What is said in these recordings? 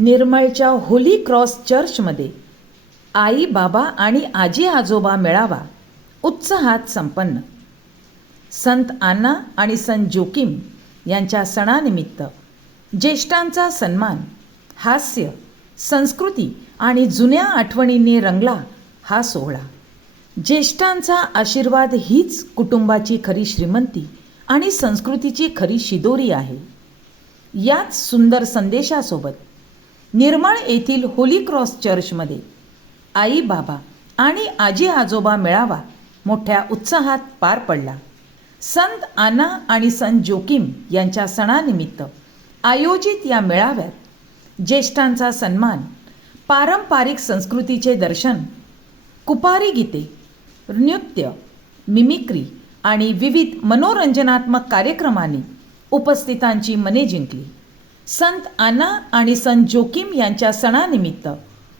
निर्मळच्या Holy cross चर्चमध्ये आई बाबा आणि आजी आजोबा मेळावा उत्साहात संपन्न. संत आन्ना आणि संत जोकीम यांच्या सणानिमित्त ज्येष्ठांचा सन्मान, हास्य, संस्कृती आणि जुन्या आठवणींनी रंगला हा सोहळा. ज्येष्ठांचा आशीर्वाद हीच कुटुंबाची खरी श्रीमंती आणि संस्कृतीची खरी शिदोरी आहे. याच सुंदर संदेशासोबत निर्मळ येथील होली क्रॉस चर्चमध्ये आई बाबा आणि आजी आजोबा मेळावा मोठ्या उत्साहात पार पडला. संत आन्ना आणि संत जोकीम यांच्या सणानिमित्त आयोजित या मेळाव्यात ज्येष्ठांचा सन्मान, पारंपरिक संस्कृतीचे दर्शन, कुपारी गीते, नृत्य, मिमिक्री आणि विविध मनोरंजनात्मक कार्यक्रमांनी उपस्थितांची मने जिंकली. संत आन्ना आणि संत जोकीम यांच्या सणानिमित्त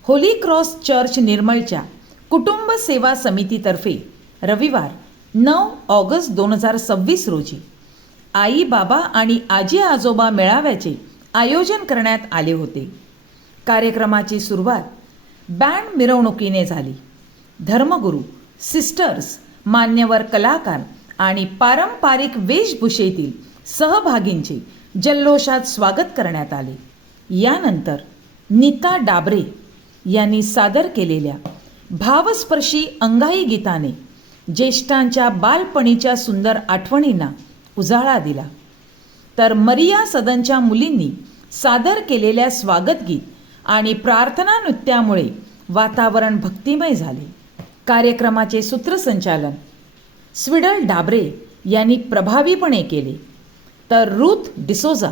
होली क्रॉस चर्च निर्मळच्या कुटुंब सेवा समितीतर्फे रविवार 9 ऑगस्ट 2026 रोजी आई बाबा आणि आजी आजोबा मेळाव्याचे आयोजन करण्यात आले होते. कार्यक्रमाची सुरुवात बँड मिरवणुकीने झाली. धर्मगुरू, सिस्टर्स, मान्यवर कलाकार आणि पारंपरिक वेशभूषेतील सहभागींचे जल्लोषात स्वागत करण्यात आले. यानंतर नीता डाबरे यांनी सादर केलेल्या भावस्पर्शी अंगाई गीताने ज्येष्ठांच्या बालपणीच्या सुंदर आठवणींना उजाळा दिला. तर मरिया सदनच्या मुलींनी सादर केलेल्या स्वागत गीत आणि प्रार्थना नृत्यामुळे वातावरण भक्तिमय झाले. कार्यक्रमाचे सूत्रसंचालन स्विडल डाबरे यांनी प्रभावीपणे केले, तर रुथ डिसोजा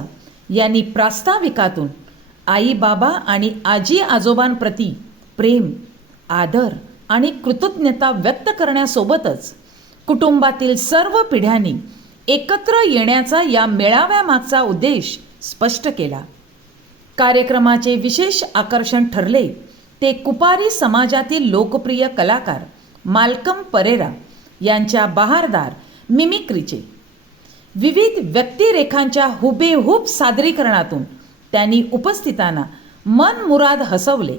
यांनी प्रास्ताविकातून आई बाबा आणि आजी आजोबांप्रती प्रेम, आदर आणि कृतज्ञता व्यक्त करण्यासोबतच कुटुंबातील सर्व पिढ्यांनी एकत्र येण्याचा या मेळाव्यामागचा उद्देश स्पष्ट केला. कार्यक्रमाचे विशेष आकर्षण ठरले ते कुपारी समाजातील लोकप्रिय कलाकार माल्कम परेरा यांच्या बहारदार मिमिक्रीचे. विविध व्यक्तिरेखांच्या हुबेहूब सादरीकरणातून त्यांनी उपस्थितांना मनमुराद हसवले.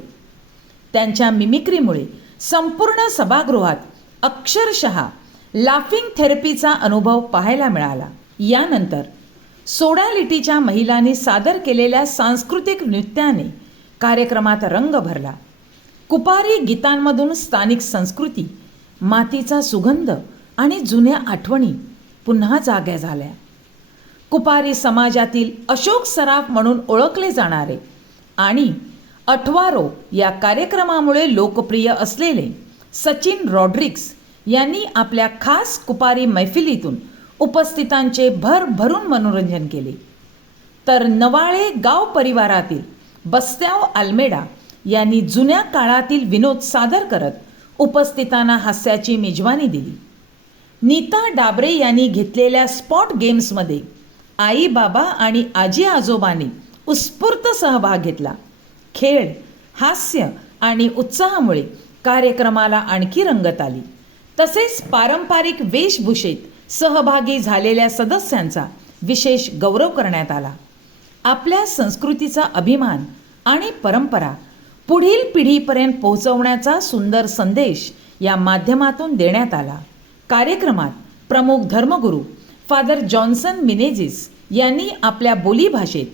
त्यांच्या मिमिक्रीमुळे संपूर्ण सभागृहात अक्षरशः लाफिंग थेरपीचा अनुभव पाहायला मिळाला. यानंतर सोडालिटीच्या महिलांनी सादर केलेल्या सांस्कृतिक नृत्याने कार्यक्रमात रंग भरला. कुपारी गीतांमधून स्थानिक संस्कृती, मातीचा सुगंध आणि जुन्या आठवणी पुन्हा जाग्या झाल्या. कुपारी समाजातील अशोक सराफ म्हणून ओळखले जाणारे आणि अठवारो या कार्यक्रमामुळे लोकप्रिय असलेले सचिन रॉड्रिक्स यांनी आपल्या खास कुपारी मैफिलीतून उपस्थितांचे भरभरून मनोरंजन केले. तर नवाळे गाव परिवारातील बस्त्याव अल्मेडा यांनी जुन्या काळातील विनोद सादर करत उपस्थितांना हास्याची मेजवानी दिली. नीता डाबरे यांनी घेतलेल्या स्पॉट गेम्समध्ये आई बाबा आणि आजी आजोबांनी उत्स्फूर्त सहभाग घेतला. खेळ, हास्य आणि उत्साहामुळे कार्यक्रमाला आणखी रंगत आली. तसेच पारंपरिक वेशभूषेत सहभागी झालेल्या सदस्यांचा विशेष गौरव करण्यात आला. आपल्या संस्कृतीचा अभिमान आणि परंपरा पुढील पिढीपर्यंत पोहोचवण्याचा सुंदर संदेश या माध्यमातून देण्यात आला. कार्यक्रमात प्रमुख धर्मगुरू फादर जॉन्सन मिनेझिस यांनी आपल्या बोलीभाषेत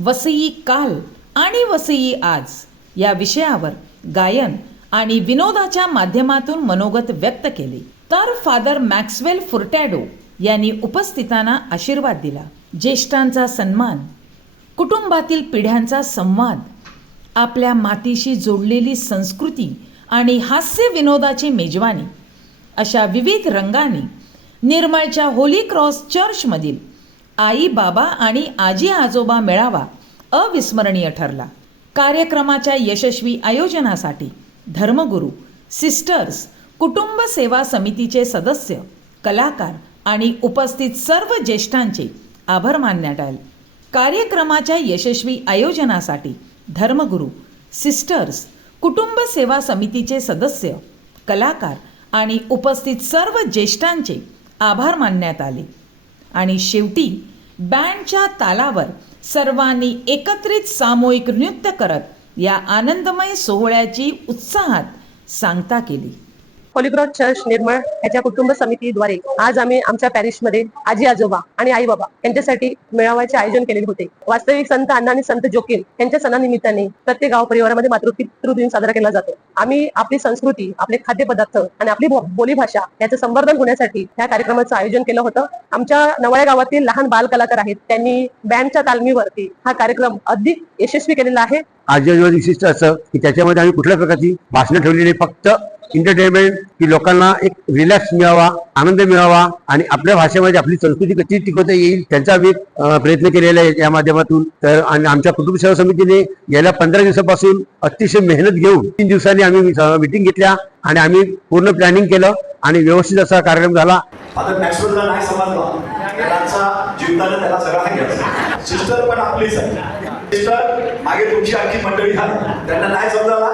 वसई काल आणि वसई आज या विषयावर गायन आणि विनोदाच्या माध्यमातून मनोगत व्यक्त केले. तर फादर मॅक्सवेल फुर्टॅडो यांनी उपस्थितांना आशीर्वाद दिला. ज्येष्ठांचा सन्मान, कुटुंबातील पिढ्यांचा संवाद, आपल्या मातीशी जोडलेली संस्कृती आणि हास्य विनोदाची मेजवानी अशा विविध रंगांनी निर्मळच्या होली क्रॉस चर्चमधील आई बाबा आणि आजी आजोबा मेळावा अविस्मरणीय ठरला. कार्यक्रमाच्या यशस्वी आयोजनासाठी धर्मगुरू, सिस्टर्स, कुटुंब सेवा समितीचे सदस्य, कलाकार आणि उपस्थित सर्व ज्येष्ठांचे आभार मानण्यात आले. कार्यक्रमाच्या यशस्वी आयोजनासाठी धर्मगुरू, सिस्टर्स, कुटुंब सेवा समितीचे सदस्य, कलाकार आणि उपस्थित सर्व ज्येष्ठांचे आभार मानण्यात आले. आणि शेवटी बँडच्या तालावर सर्वांनी एकत्रित सामूहिक नृत्य करत या आनंदमय सोहळ्याची उत्साहात सांगता केली. होली क्रॉस चर्च निर्मळ याच्या कुटुंब समितीद्वारे आज आम्ही आमच्या पॅरिशमध्ये आजी आजोबा आणि आई बाबा यांच्यासाठी मेळाव्याचे आयोजन केलेले होते. वास्तविक संत अण्णा आणि संत जोकीम यांच्या सणानिमित्ताने प्रत्येक गाव परिवारामध्ये मातृपितृ दिन साजरा केला जातो. आम्ही आपली संस्कृती, आपले खाद्यपदार्थ आणि आपली बोलीभाषा याचं संवर्धन होण्यासाठी या कार्यक्रमाचं आयोजन केलं होतं. आमच्या नवळ्या गावातील लहान बाल कलाकार आहेत, त्यांनी बँडच्या तालमीवरती हा कार्यक्रम अधिक यशस्वी केलेला आहे. आजी आजोबा विशिष्ट असं की त्याच्यामध्ये आम्ही कुठल्या प्रकारची भाषणं ठेवलेली, फक्त एंटरटेनमेंट की लोकांना एक रिलॅक्स मिळावा, आनंद मिळावा आणि आपल्या भाषेमध्ये आपली संस्कृती कशी टिकवता येईल त्यांचा आम्ही प्रयत्न केलेला आहे या माध्यमातून. तर आणि आमच्या कुटुंब सेवा समितीने गेल्या 15 दिवसापासून अतिशय मेहनत घेऊन 3 दिवसांनी आम्ही मीटिंग घेतल्या आणि आम्ही पूर्ण प्लॅनिंग केलं आणि व्यवस्थित असा कार्यक्रम झाला. आता मॅक्सवेलला नाही समजला, त्यांचा जीवनाने त्याला सगळा घ्यायचा. सिस्टर पण आपलीच आहे. सिस्टर मागे तुमची आणखी मंडळी आहे, त्यांना नाही समजायला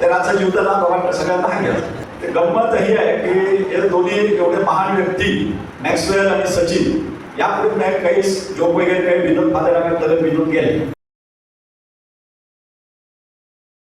त्यांचा जीवनाला बाबा सगळ्यांना घ्यायचा. ते गंमत ही आहे की हे दोन्ही एवढे महान व्यक्ती मॅक्सवेल आणि सचिन यापूर्वी काही जोक वगैरे काही विनोद फादर विनोद गेले.